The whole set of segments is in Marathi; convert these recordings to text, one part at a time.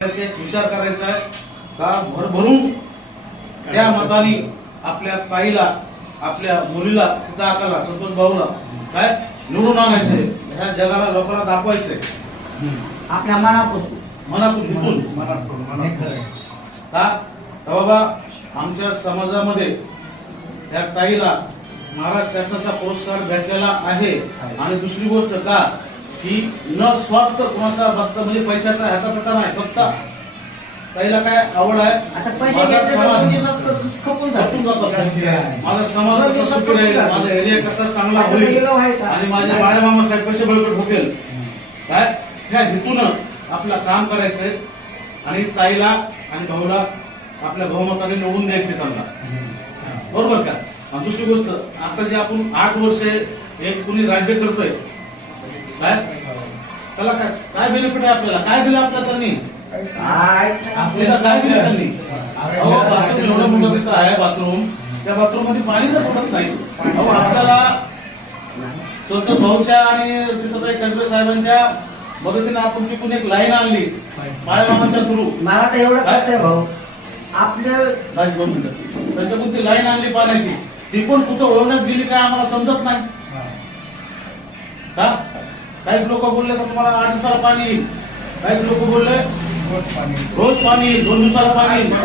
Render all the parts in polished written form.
विचार करायचा आहे का भरभरून त्या मताने आपल्या ताईला, आपल्या मुलीला, सीताकाला, संतोष भाऊला काय निवडून आणायचंय, ह्या जगाला लोकांना दाखवायचंय आपल्या मनातून का बाबा आमच्या समाजामध्ये त्या ताईला महाराष्ट्र शासनाचा पुरस्कार भेटलेला आहे। आणि दुसरी गोष्ट का की न स्वार्थ कोणाचा भक्त म्हणजे पैशाचा ह्याचा त्याचा नाही, फक्त ताईला काय आवड आहे, आता पैसे माझा समाज कसा सुखी राहील, माझा एरिया कसा चांगला होईल आणि माझे बाळामामा साहेब कसे बळकट होतील, काय ह्या हेतूनं आपलं काम करायचंय आणि ताईला आणि भाऊला आपल्या बहुमताने निवडून द्यायचे त्यांना, बरोबर का। आणि दुसरी गोष्ट आता जे आपण 8 वर्ष एक कुणी राज्य करतोय काय त्याला काय काय बेनिफिट आहे, आपल्याला काय दिलं आपल्याला त्यांनी, आपल्याला काय दिलं त्यांनी। बाथरूम एवढं मोठं दिसत आहे, बाथरूम त्या बाथरूम मध्ये पाणी तर पडत नाही। आपल्याला संतोष भाऊच्या आणि सीताताई कसबे साहेबांच्या मदतीने आपण तिकडून एक लाईन आणली बाळामामाच्या थ्रू, मला तर एवढं कळतंय भाऊ आपलं 2 मिनिटं त्यांच्याकडून ती लाईन आणली पाण्याची, ती पण कुठं ओढण्यात गेली काय आम्हाला समजत नाही का। काही लोक बोलले तर तुम्हाला 8 दिवसाला पाणी येईल, काही लोक बोलले रोज पाणी, 2 दिवसाला पाणी, मग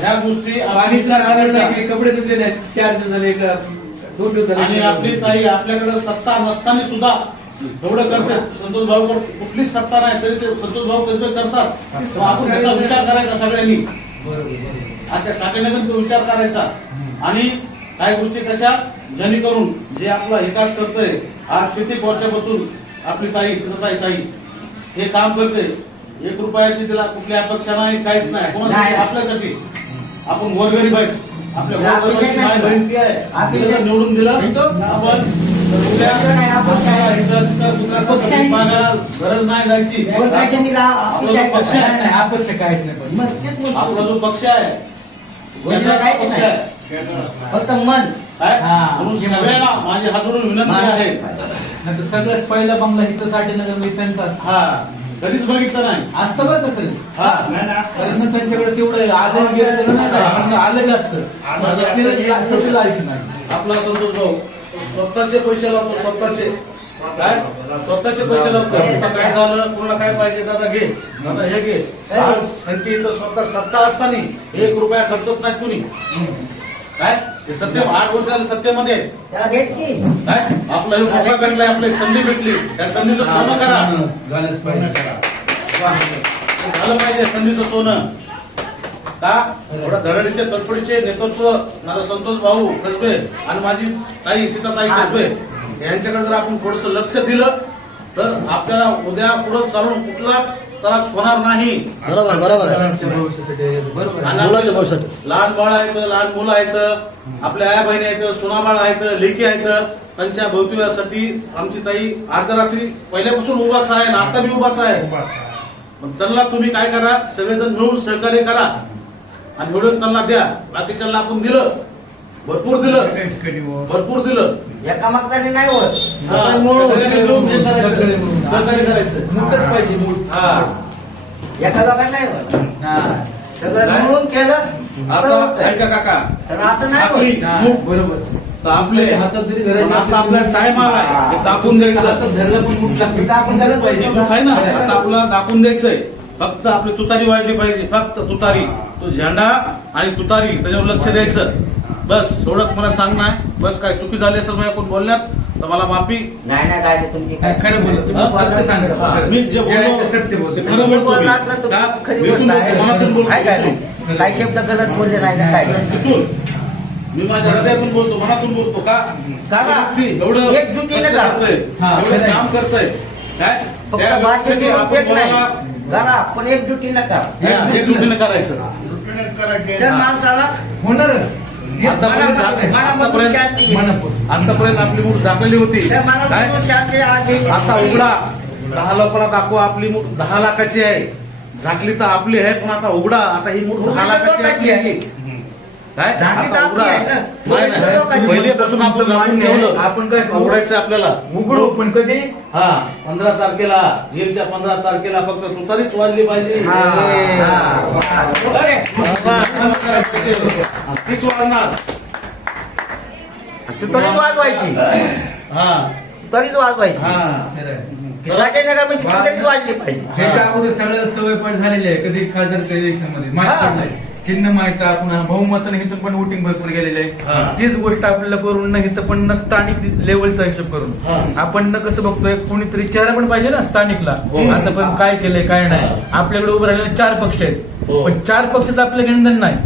ह्या गोष्टी कपडे धुतले 4 दिवस झाले, 2 दिवस झाले। आणि आपली ताई आपल्याकडे सत्ता नसताना सुद्धा एवढं करते, संतोष भाऊ कुठलीच सत्ता नाही तरी ते संतोष भाऊ कसं करतात, आपण त्याचा विचार करायचा सगळ्यांनी, त्या शाखेने पण तो विचार करायचा। आणि काही गोष्टी कशा जेणेकरून जे आपला विकास करतोय, आज कित्येक वर्षापासून आपली ताई सीताताई हे काम करते, 1 रुपयाची तिला कुठली अपेक्षा नाही, काहीच नाही कोणासाठी, आपल्यासाठी। आपण गोरगरीब आहेत, आपल्या गोरगरिबाची माय बहीण ती आहे, आपल्याला निवडून दिलं आपण गरज नाही जायची, आपला जो पक्ष आहे फक्त मन काय म्हणून सगळ्यांना माझी हात जोडून विनंती आहे, सगळ्यात पहिला बंगला इथं साठेनगर त्यांचा हा कधीच बघितलं नाही, असतं बरं का तरी त्यांच्याकडे तेवढं आलं बी असतं, तसं लावायचं नाही। आपला संतोष भाऊ स्वतःचे पैसे लावतो, स्वतःचे काय स्वतःचे पैसे लावतो, काय झालं कोणाला काय पाहिजे दादा घे, दादा हे घे, आज त्यांची इथं स्वतः सत्ता असताना 1 रुपया खर्चत नाही कुणी, काय हे सत्य 8 वर्ष झाले सत्तेमध्ये काय आपला मौका भेटलाय, आपली संधी भेटली, त्या संधीचं सोनं करा, झालंच पाहिजे, झालं पाहिजे संधीचं सोनं का। एवढा धडडीचे तडफडीचे नेतृत्व माझा संतोष भाऊ कसबे आणि माझी ताई सीताताई कसबे यांच्याकडे जर आपण थोडस लक्ष दिलं तर आपल्याला उद्या पुढे चालून कुठलाच त्रास होणार नाही, बरोबर बरोबर लहान बाळ आहेत, लहान मुलं आहेत, आपल्या आया बहिणी आहेत, सुनाबाळ आहेत, लेकी आहेत, त्यांच्या भवितव्यासाठी आमची ताई अर्ध्या रात्री पहिल्यापासून उभाच आहे, आता बी उभाच आहे। चला तुम्ही काय करा, सगळेजण मिळून सहकार्य करा आणि व्हिडिओ त्यांना द्या, बाकीच्यांना आपण दिलं, भरपूर दिलं, एका मागतानी नाही होत, सहकार्य करायचं, मूठच पाहिजे, एका जागा नाही होत, सगळं मिळून केलं आता ऐका काका, तर आता नाही होत, बरोबर तर आपले हातात जरी धरायचं, आता आपला टाइम आलाय दाखवून द्यायचं, धरलं पण मूठ लागते, आपण धरलं पाहिजे आहे ना, आता आपला दाखवून द्यायचंय, फक्त आपली तुतारी वाजली पाहिजे, फक्त तुतारी, तो झेंडा आणि तुतारी त्याच्यावर लक्ष द्यायचं, बस एवढंच मला सांगणं आहे। बस काय चुकी झाली असेल माझ्या कोण बोलण्यात तर मला माफी, नाही नाही काय तुमची काय खरं बोलतो, सांगा मी जे बोलतो सत्य बोलतो, खरं बोलतो मनातून बोलतो, काय शब्द गलत बोलले नाही ना, काय मी माझ्या हृदयातून बोलतो, मनातून बोलतो का एवढं एकजुटीने करतोय, एवढं काम करतोय काय करा, पण एकजुटीने करा, एकजुटीने करायचं, तर माणसाला होणारच। आतापर्यंत आपली मूठ झाकलेली होती, आता उघडा 10 लोकांना दाखवा, आपली मूठ 10 लाखाची आहे, झाकली तर आपली आहे, पण आता उघडा, आता ही मूठ 10 लाखाची आहे, काय झाकी तर आपली आहे ना. नाही, नाही. पहिलेपासून आपण मान्य ठेवलं आपण काय करू? उघडायचं आपल्याला उघडू पण कधी हा 15 तारखेला येईल त्या 15 तारखेला फक्त तुतारीच वाजली पाहिजे तीच वाजणार तरीच वाजवायची हा तरीच वाजवायची साठे नगरमध्ये तरीच वाजली पाहिजे हे काय अगोदर सगळ्याला सवय पण झालेली आहे कधी खासदारच्या इलेक्शनमध्ये माहित पण नाही चिन्ह माहित आहे आपण बहुमताने इथून पण वोटिंग भरपूर गेलेले हा. आहे तीच गोष्ट आपल्याला करून न इथं पण न स्थानिक लेवलचा हिशोब हा. करून आपण न कसं बघतोय कोणीतरी चेहरा पण पाहिजे ना स्थानिकला हो. आता पण काय केलंय काय नाही हा. आपल्याकडे उभं राहिलेले 4 पक्ष आहेत हो. पण 4 पक्षाचं आपलं गणन नाही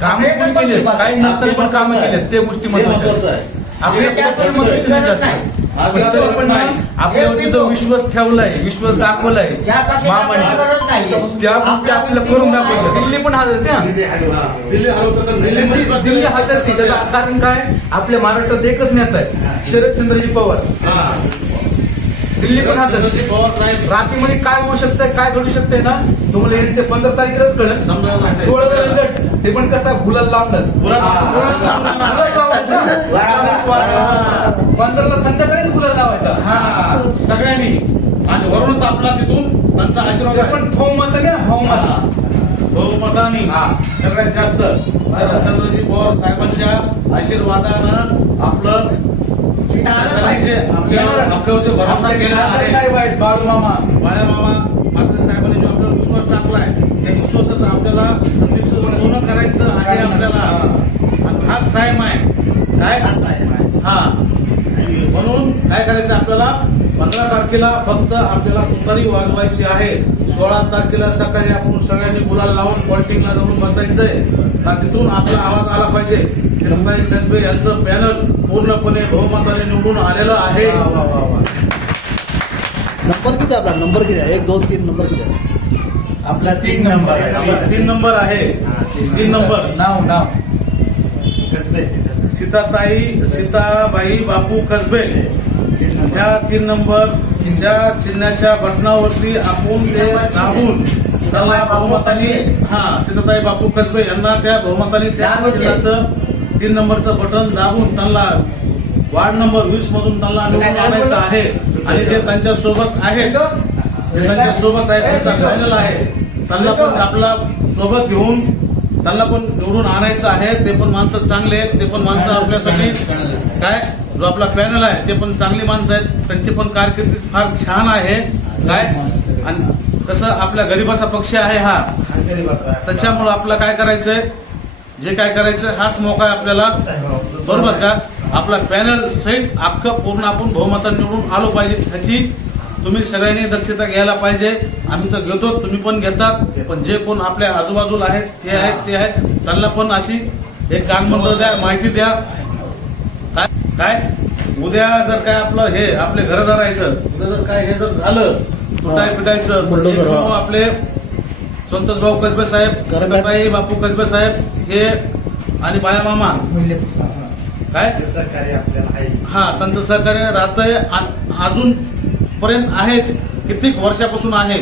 काम पण केले काही नसताना पण कामं केले ते गोष्टी महत्वाच्या महत्वाचं आहेत. आहे आपल्या त्या पक्षाची पक्षाची मतं गरज जास्त. नाही. पण तरी पण ना, आपल्यावरती जो विश्वास ठेवलाय विश्वास दाखवलाय ज्या पक्षाची महामारी गरज नाही. त्या गोष्टी आपल्याला करून दाखवल्या दिल्ली पण हाजर त्या दिल्ली हलवतात तर दिल्लीमध्ये दिल्ली हाजरची त्याचं कारण काय आपल्या महाराष्ट्रात एकच नेता आहे शरदचंद्रजी पवार हा. दिल्ली पण हाजर चंद्रशेखर पवार साहेब रात्रीमध्ये काय होऊ शकतंय काय घडू शकतंय ना तुम्हाला येईल ते 15 तारखेलाच कळत समजा नाही. 16 रिझल्ट ते पण कसा गुलाल लावणार गुलाल लावायचा 15ला संध्याकाळीच गुलाल लावायचा हा सगळ्यांनी आणि वरूनच आपला तिथून त्यांचा आशीर्वाद ते आहे. पण बहुमत ना बहुमत बहुमताने सगळ्यात जास्त शरदचंद्रजी पवार साहेबांच्या आशीर्वादानं आपलं त्यांनी जे आपल्यावर जे भरोसा केला आहे साहेब आहेत बाळू मामा बाळामामा म्हात्रे साहेबांनी जो आपल्यावर विश्वास टाकलाय त्या विश्वासाचं आपल्याला संधीचं सोनं करायचं आहे आपल्याला आणि हाच टाइम आहे काय हा म्हणून काय करायचं आपल्याला 15 तारखेला फक्त आपल्याला तुतारी वाजवायची आहे 16 तारखेला सकाळी आपण सगळ्यांनी गुलाल लावून पॉलिटिकला जाऊन बसायचंय आणि तिथून आपला आवाज आला पाहिजे चिरंताई कसबे यांचं पॅनल पूर्णपणे बहुमताने निवडून आलेलं आहे नंबर किती आपला नंबर किती आहे 1 2 3 नंबर किती आहे आपला 3 नंबर आहे 3 नंबर आहे 3 नंबर नाव सीताबाई बापू कसबे ह्या 3 नंबर ज्या चिन्हाच्या बटनावरती आपण ते दाबून त्याला बहुमताने सीताताई बापू कसबे यांना त्या बहुमताने त्या चिन्हाचं 3 नंबरचं बटन दाबून त्यांना वार्ड नंबर 20 मधून त्यांना निवडून आणायचं आहे आणि जे त्यांच्या सोबत आहेत जे त्यांच्या सोबत आहेत त्यांचा पॅनल आहे त्यांना पण आपला सोबत घेऊन त्यांना पण निवडून आणायचं आहे ते पण माणसं चांगले आहेत ते पण माणसं आपल्यासाठी काय जो आपला पॅनल आहे ते पण चांगली माणसं आहेत त्यांची पण कारकिर्दी फार छान आहे काय आणि तसं आपल्या गरिबाचा पक्ष आहे हा त्याच्यामुळं आपलं काय करायचंय जे काय करायचं हाच मोका आहे आपल्याला बरोबर का आपला पॅनल सहित अख्खं पूर्ण आपण बहुमताने निवडून आलो पाहिजे ह्याची तुम्ही सगळ्यांनी दक्षता घ्यायला पाहिजे आम्ही तर घेतो तुम्ही पण घेतात पण जे कोण आपल्या आजूबाजूला आहेत ते आहेत त्यांना पण अशी एक कानमंत्र द्या माहिती द्या काय उद्या जर काय आपलं हे आपले घरदार आहेत उद्या जर काय हे जर झालं तुटाय पिटायचं बुलडोझर, हा. आपले संतोष भाऊ कसबे साहेब सीताताई बापू कसबे साहेब हे आणि बाळामामा काय हा त्यांचं सहकार्य राहतंय अजून पर्यंत आहेच कित्येक वर्षापासून आहे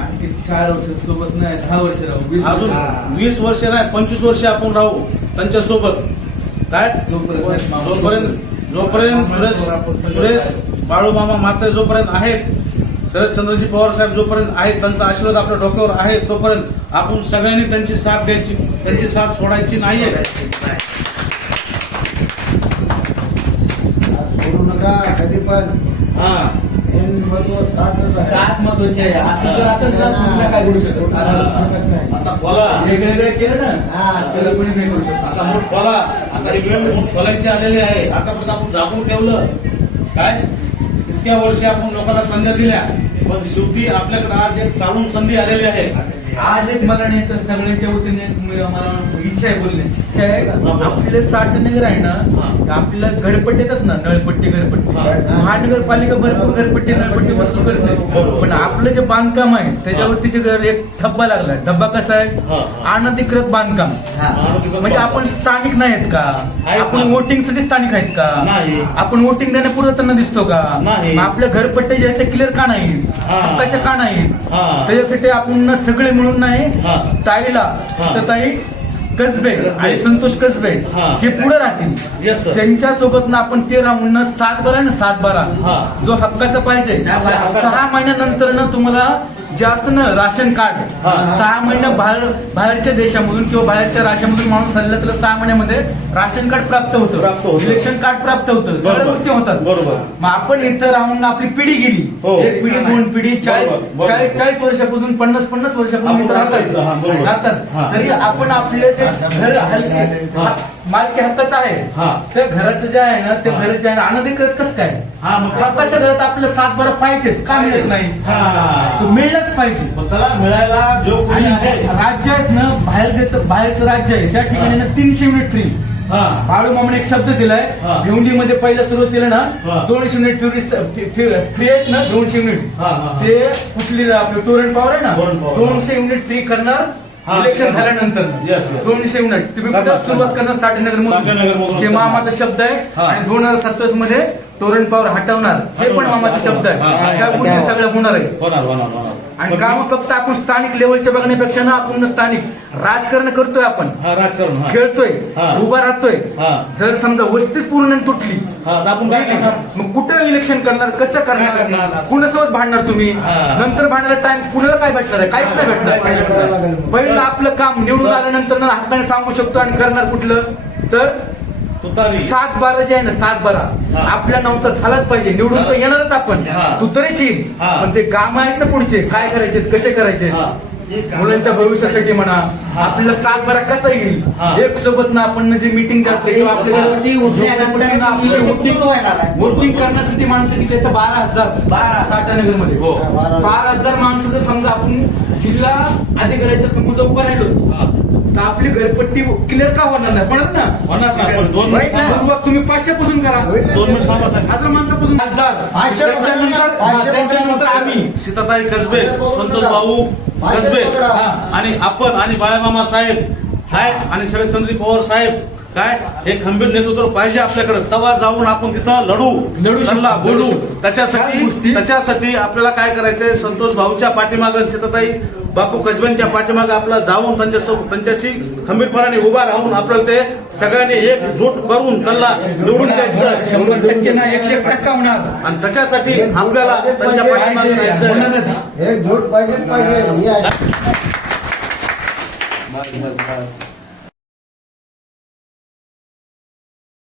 आणखी 4 वर्ष सोबत नाही 10 वर्ष राहू अजून 20 वर्ष नाही 25 वर्ष आपण राहू त्यांच्या सोबत काय जोपर्यंत सुरेश बाळूमामा म्हात्रे जोपर्यंत आहेत शरदचंद्रजी पवार साहेब जोपर्यंत आहेत त्यांचा आशीर्वाद आपल्या डोक्यावर आहे तोपर्यंत आपण सगळ्यांनी त्यांची साथ द्यायची त्यांची साथ सोडायची नाहीये सोडू नका कधी पण हा महत्व साथ महत्वाची आहे असं जर असेल तर कुठल्या काय करू शकत आता बोला वेगळे केलं ना तर कोणी नाही करू शकत आता मूठ खोला आता ही वेळ मूठ खोलायची आलेली आहे आतापर्यंत आपण झाकून ठेवलं काय इतक्या वर्षी आपण लोकांना संधी दिल्या पण शेवटी आपल्याकडे आज एक चालून संधी आलेली आहे आज एक मला नाही तर सगळ्यांच्या वतीने मला इच्छा आहे बोलण्याची इच्छा आहे आपले 60 नगर आहे ना आपल्याला घरपट्टी येतात ना नळपट्टी घरपट्टी महानगरपालिका भरपूर घरपट्टी नळपट्टी वस्तू करते पण आपलं जे बांधकाम आहे त्याच्यावरती जे एक धब्बा लागला धब्बा कसा आहे अनधिकृत बांधकाम म्हणजे आपण स्थानिक नाहीत का आपण वोटिंग साठी स्थानिक आहेत का आपण वोटिंग देण्यापूर्वी त्यांना दिसतो का आपल्या घरपट्ट्या जे आहेत ते क्लिअर का नाहीत हक्काच्या का नाहीत त्याच्यासाठी आपण सगळे म्हणून नाही ताईला ताई कसबे आणि संतोष कसबे हा. हे पुढे राहतील. Yes, sir. त्यांच्या सोबत ना आपण ते राहून ना 7/12 आहे ना 7/12 हा. जो हक्काचा पाहिजे 6 महिन्यानंतर ना तुम्हाला जे असतं ना राशन कार्ड हा. 6 महिने बाहेरच्या देशामधून किंवा बाहेरच्या राज्यामधून माणूस आलेला त्याला 6 महिन्यामध्ये राशन कार्ड प्राप्त प्राप्त होतं, होतं. इलेक्शन कार्ड प्राप्त होतं, सगळ्या बरोबर. गोष्टी होतात. बरोबर. मग आपण इथं राहून ना आपली पिढी गेली, हो. 1 पिढी 2 पिढी बरोबर. 40 वर्षापासून 50 वर्षापासून इथं हा, बरोबर. राहतात. हा. तरी आपण आपले जे घर हा. मालकी हक्काचं आहे हा. त्या घराचं जे आहे ना ते हा. घर जे आहे ना अनधिकृत कसं काय हा, मग हक्काच्या घरात आपल्याला 7/12 पाहिजेच, का मिळत नाही? हा. तो मिळलाच पाहिजे. मग त्याला मिळायला जो कोणी आणि आहे राज्य आहेत ना बाहेरचं राज्य आहे त्या ठिकाणी ना 300 युनिट फ्री. हा. बाळू मामाने एक शब्द दिलाय, हा. भिवंडीमध्ये पहिला सुरू केलं ना हा. 200 युनिट फ्री आहेत ना 200 युनिट. हा, हा, हा. ते कुठली आपली टोरेंट पॉवर आहे ना टोरेंट पॉवर. 200 युनिट फ्री करणार हा. इलेक्शन झाल्यानंतर. Yes, yes. 200 युनिट तुम्ही करणार, कुठं सुरुवात करणार? साठेनगरमधून साठेनगरमधून. हे मामाचा शब्द आहे. हा. आणि 2027 मध्ये टोरेंट पॉवर हटवणार हे पण मामाचा शब्द हा, हा, आहे. ह्या हा. गोष्टी सगळ्या होणार आहे. होणार. आणि काम फक्त आपण स्थानिक लेवलच्या बघण्यापेक्षा ना आपण स्थानिक राजकारण करतोय, आपण हा, राजकारण. हा. खेळतोय, हा. उभा राहतोय. हा. जर समजा वस्तीच पूर्ण तुटली हा, तर आपण काय करणार? मग कुठं इलेक्शन करणार? कसं काय करणार? करणार? कुणासोबत भांडणार तुम्ही? हा. नंतर भांडायला टाइम कुणाला काय भेटणार आहे? काहीच नाही भेटणार. पहिलं आपलं काम निवडून आल्यानंतर ना हक्काने सांगू शकतो आणि करणार कुठलं तर तुतारी. 7/12 जे आहे ना 7/12 हा. आपल्या नावचा झालाच पाहिजे. निवडून तर येणारच आपण, हा. तू तरीच येईल. हा. पण ते काम आहेत ना पुढचे काय करायचे कसे करायचे हा. मुलांच्या भविष्यासाठी म्हणा हा. आपल्याला 7/12 कसा येईल हा. एक सोबत ना आपण जे मीटिंग असते किंवा वोटिंग करण्यासाठी माणसं किती येतं? 12,000 साठेनगरमध्ये. हो. 12,000 माणसं जर समजा आपण जिल्हा अधिकाऱ्याच्या समोर जर उभं राहिलो हा. तर आपली घरपट्टी क्लिअर का होणार नाही? म्हणत ना होणार ना, पण 2 मिनिट थांबा. सुरुवात तुम्ही 500 पासून करा. 2 मिनिट थांबा साहेब. 1000 माणसापासून खासदार. त्याच्यानंतर आम्ही सीताताई कसबे, संतोष भाऊ कसबे हा. आणि आपण आणि बाळामामा साहेब काय आणि शरदचंद्री पवार साहेब काय हे खंबीर नेतृत्व पाहिजे आपल्याकडे. तेव्हा जाऊन आपण तिथं लढू त्यांना बोलू. त्याच्यासाठी आपल्याला काय करायचंय? संतोष भाऊच्या पाठीमागं, सीताताई बापू कसब्यांच्या पाठीमागं आपला जाऊन त्यांच्याशी खंबीरपणाने उभा राहून आपल्याला ते सगळ्यांनी एकजूट करून त्यांना निवडून द्यायचं. 100% ना 101% होणार. आणि त्याच्यासाठी आपल्याला त्यांच्या पाठीमागे राहायचं. होणारच. एक झोट पाहिजे. बस.